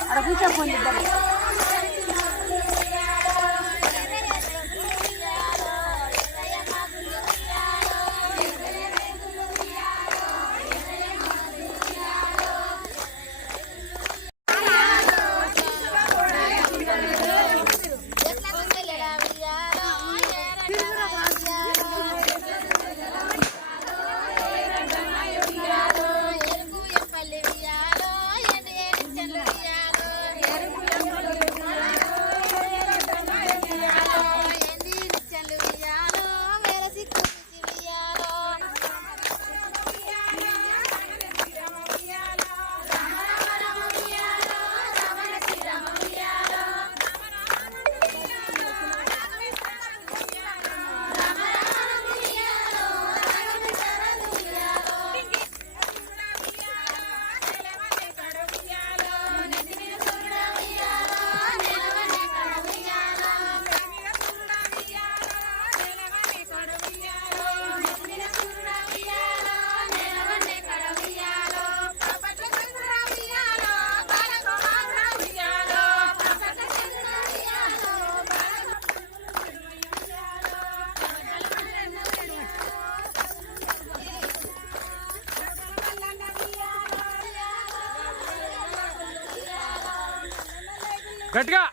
అక్కడ కూర్చోపోయింది ఇద్దరు గట్టిగా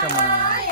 这么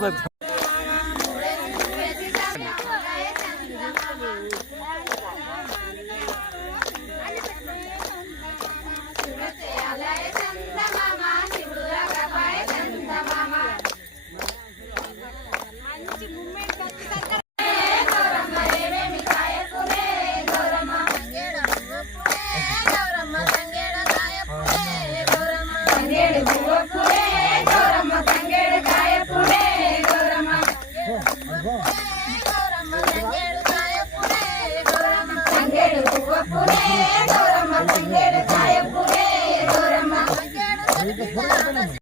35这个。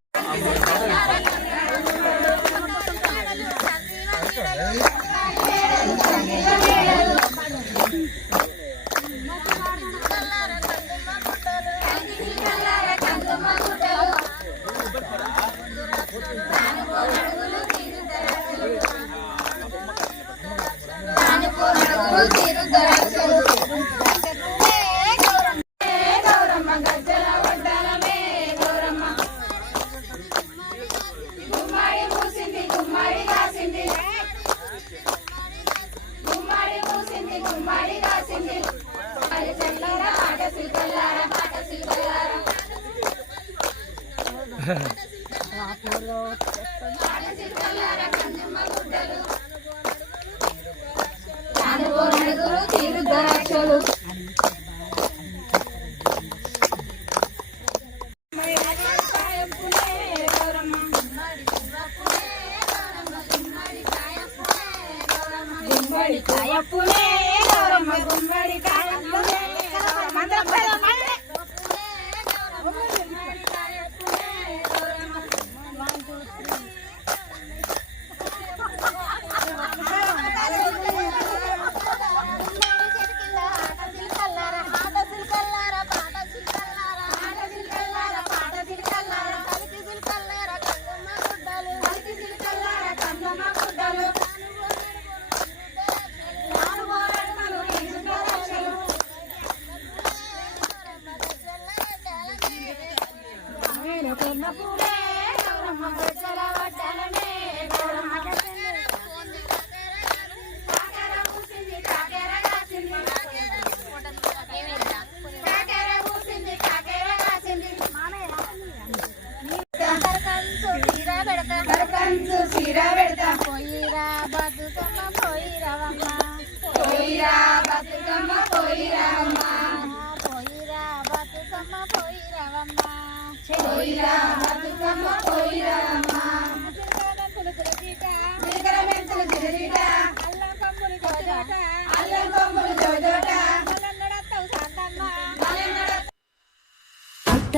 గుమ్మడి కాళ్ళు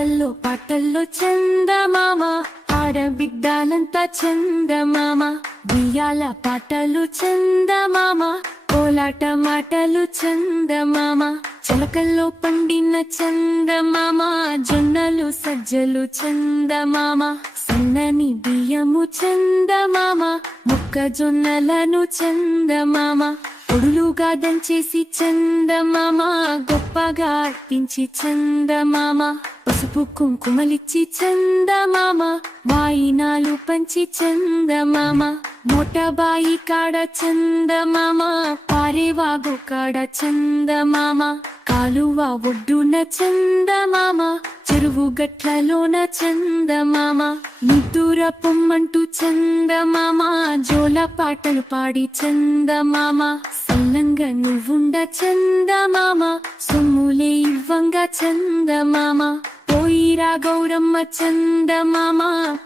పాటల్లో పాటల్లో చందమామ. ఆడబిడ్డాలంతా చందమామ. బియ్యాల పాటలు చందమామ. కోలాట మాటలు చందమామ. చిలకల్లో పండిన చందమామ. జొన్నలు సజ్జలు చందమామ. సన్నని బియ్యము చందమామ. మొక్కజొన్నలను చందమామ. పొడులుగా దంచేసి చందమామ. గొప్పగా అర్పించి చందమామ. పసుపు కుంకుమలిచ్చి చందమామ వాయినాలు పంచి చందమామ మోటబాయి కాడ చందమామ పారేవాగు కాడ చందమామ కాలువ ఒడ్డున చందమామ చెరువు గట్లలోన చందమామ నిద్దుర పొమ్మంటూ చందమామ జోల పాటలు పాడి చందమామ సల్లంగా నువ్వుండ చందమామ సొమ్ములే ఇవ్వంగా చందమామ. పోయిరా గౌరమ్మ చందమామ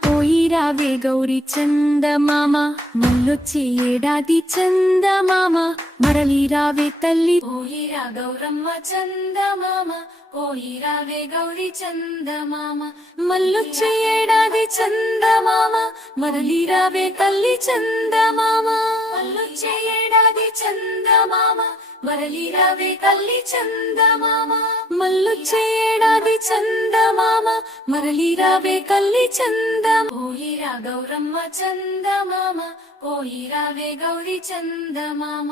పోయిరావే గౌరి చందమామ. మళ్ళొచ్చే ఏడాది చందమామ మరలిరావే తల్లి. పోయిరా గౌరమ్మ చందమామ పోయిరావే గౌరి చందమామ. మళ్ళొచ్చే ఏడాది చందమామ మరలిరావే తల్లి చందమామ. మళ్ళొచ్చే ఏడాది చందమామ మరలిరావే తల్లి చందమామ మల్లు చేయడాది చందమామ మరలిరావే కల్లి చంద పోయిరా గౌరమ్మ చందమామ పోయిరావే గౌరీ చందమామ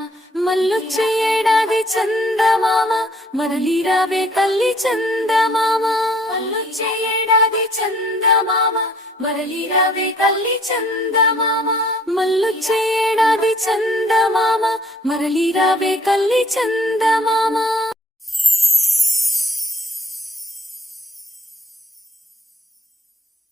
మల్లు చేయడాది చందమామ మరలిరావే కల్లి చందమామ. మల్లు చేయడాది చందమామ మరలిరావే తల్లి చందమామ మల్లు చేయడాది చందమామ మరలిరావే కల్లి 真的妈妈